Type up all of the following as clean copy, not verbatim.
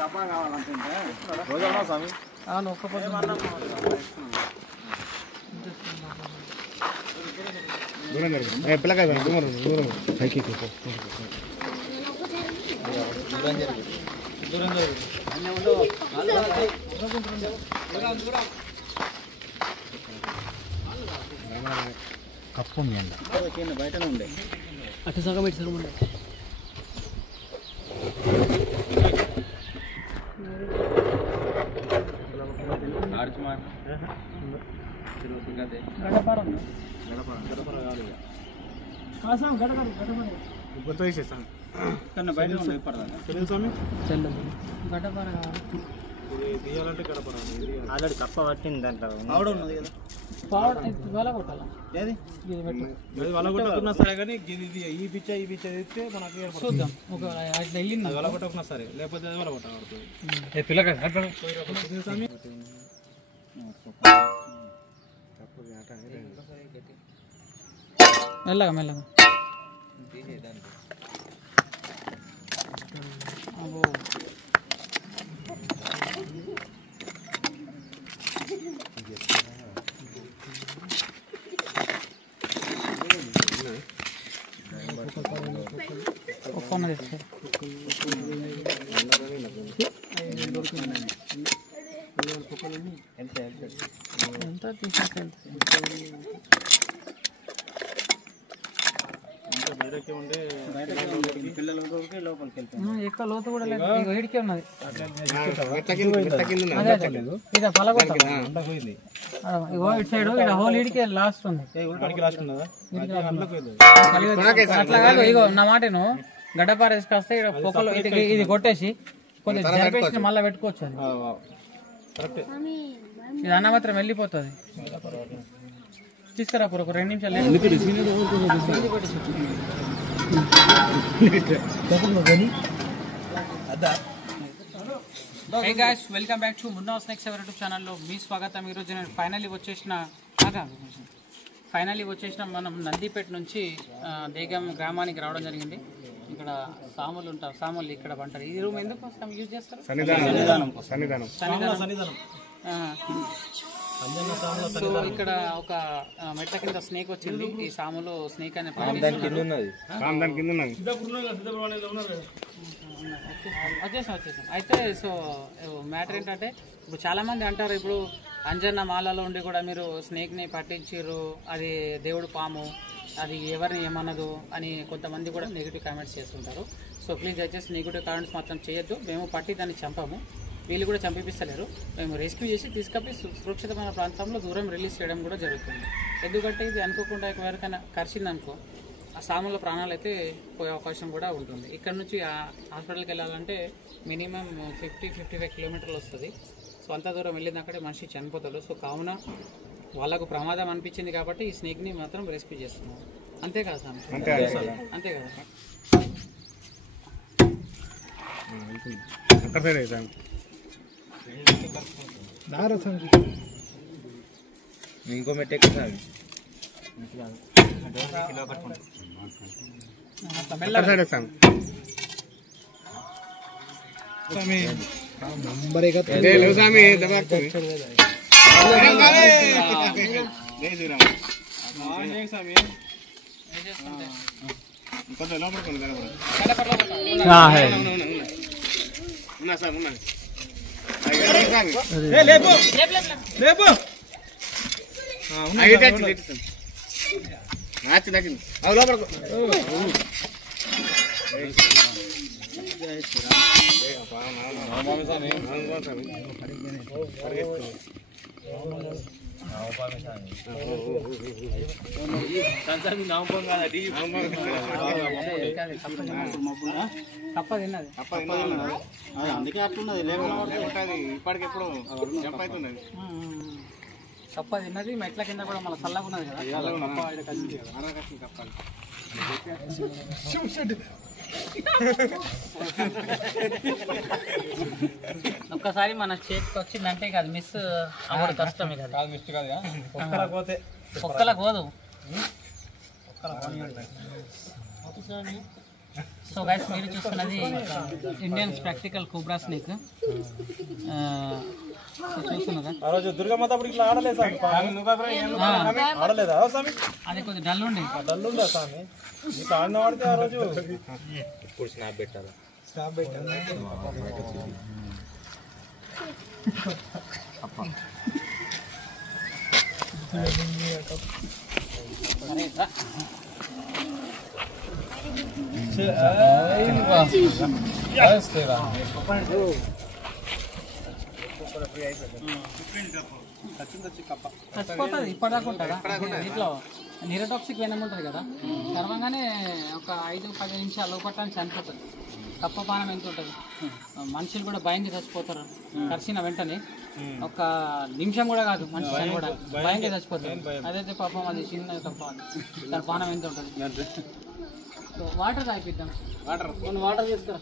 డబ్బా కావాలంటుంటే రోజా స్వామి ఒక్క పిల్లకాయ దూరం పైకి కప్పు బయటనే ఉండే అటు సగం ఇటు సగం ఉండే ఆల్రెడీ కప్ప పట్టింది దాంట్లో ఉన్నది కదా వలగొట్టుకున్నా సరే కానీ ఈ పిచ్చ ఇస్తే మనకి చూద్దాం వలగొట్టుకున్నా సరే లేకపోతే వలగొట్టబడుతుంది మెల్లగా మెల్లగా ఒక్కన్నది ఎంత తీసేసి ఎక్కువ లోతు కూడా లేదు, ఇడికే ఉన్నది. ఇది పలగొట్ట ఇటు సైడ్ ఇక్కడ హోల్ ఇడికే లాస్ట్ ఉంది. అట్లా కాదు, ఇగో నా మాటను గడ్డపార వేసుకొస్తే ఇక్కడ పొక్కలు ఇది కొట్టేసి కొద్దిగా జరిపేసి మళ్ళీ పెట్టుకోవచ్చు. అది ఇది అన్న మాత్రం వెళ్ళిపోతుంది. తీసుకురా ఒక 2 నిమిషాలు. Hey guys, welcome back to Munna snacks ever YouTube ఛానల్లో మీ స్వాగతం. ఈరోజు నేను ఫైనల్లీ వచ్చేసిన మనం నందిపేట నుంచి దేగం గ్రామానికి రావడం జరిగింది. ఇక్కడ సాములు ఉంటారు, సాములు ఇక్కడ పంటారు. ఈ రూమ్ ఎందుకు యూజ్ చేస్తారు? సో ఇక్కడ ఒక మెట్ల కింద స్నేక్ వచ్చింది. ఈ సాములు స్నేక్ అనే వచ్చేసాం. అయితే సో మ్యాటర్ ఏంటంటే, ఇప్పుడు చాలా మంది అంటారు, ఇప్పుడు అంజన్న మాలలో ఉండి కూడా మీరు స్నేక్ ని పట్టించారు, అది దేవుడు పాము, అది ఎవరిని ఏమన్నదు అని కొంతమంది కూడా నెగిటివ్ కామెంట్స్ చేస్తుంటారు. సో ప్లీజ్ దయచేసి నెగిటివ్ కామెంట్స్ మాత్రం చేయొద్దు. మేము పట్టి దాన్ని చంపాము, వీళ్ళు కూడా చంపిస్తలేరు. మేము రెస్క్యూ చేసి తీసుకపోయి సురక్షితమైన ప్రాంతంలో దూరం రిలీజ్ చేయడం కూడా జరుగుతుంది. ఎందుకంటే ఇది అనుకోకుండా ఎవరికైనా కరిచిందనుకో ఆ సాముల ప్రాణాలు అయితే పోయే అవకాశం కూడా ఉంటుంది. ఇక్కడ నుంచి హాస్పిటల్కి వెళ్ళాలంటే మినిమం 50-55 కిలోమీటర్లు వస్తుంది. సో అంత దూరం వెళ్ళినాకడే మనిషి చనిపోతాడు. సో కావున వాళ్ళకు ప్రమాదం అనిపించింది కాబట్టి ఈ స్నేక్ని మాత్రం రెస్క్యూ చేస్తున్నాం. అంతే కదా సార్? అంతే కదా. ఇంకో మెట్టెక్కి కప్ప తిన్నది అందుకే అట్లున్నది లేకపోతే ఇప్పటికెప్పుడు కప్ప తిన్నది మెట్ల కింద కూడా మళ్ళీ చల్లగా ఉన్నది కదా. ఒక్కసారి మన చేతికి వచ్చిందంటే కాదు మిస్ అవ్వడం కష్టమే కదా. ఒక్కలకు పోదు. సో గైస్ మీరు చూస్తున్నది ఇండియన్ స్పెక్టికల్ కోబ్రా స్నేక్. చూస్తున్నదా అది కొద్దిగా డల్ ఉండే స్నాప్ పెట్టాలి. చచ్చిపోతుంది. ఇప్పటిదాకా ఉంటుందా దీంట్లో నిరోటాక్సిక్ వెనం ఉంటుంది కదా, తర్వంగానే ఒక 5-10 నిమిషాలు లోపట్టాన్ని చనిపోతుంది. కప్ప పానం ఎంత ఉంటుంది, మనుషులు కూడా భయంగా చచ్చిపోతారు. కరిసిన వెంటనే ఒక నిమిషం కూడా కాదు మనిషి కూడా భయంగా చచ్చిపోతారు. అదైతే పాపం అది చిన్న కప్ప, దాని పానం ఎంత ఉంటుంది. వాటర్ తాగిద్దాం. కొన్ని వాటర్ తీసుకురా.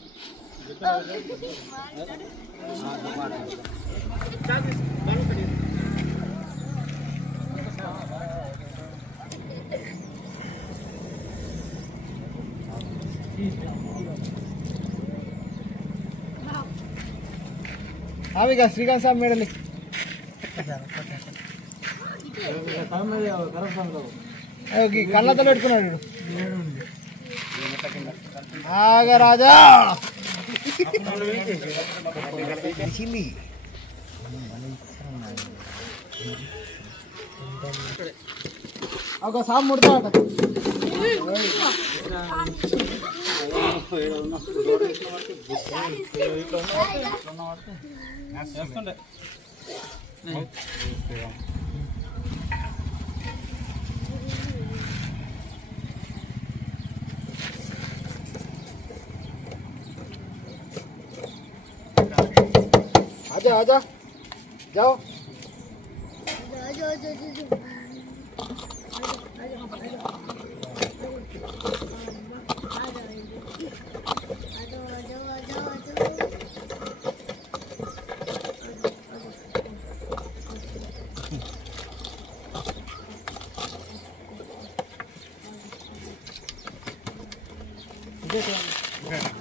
ఆమెగా శ్రీకాంత్ సాబ్ మేడలి కళ్ళతో పెట్టుకున్నాడు. ఆగరాజా ఒక సాబ్ ముడతాడట. आजा आजा जाओ. ఇదే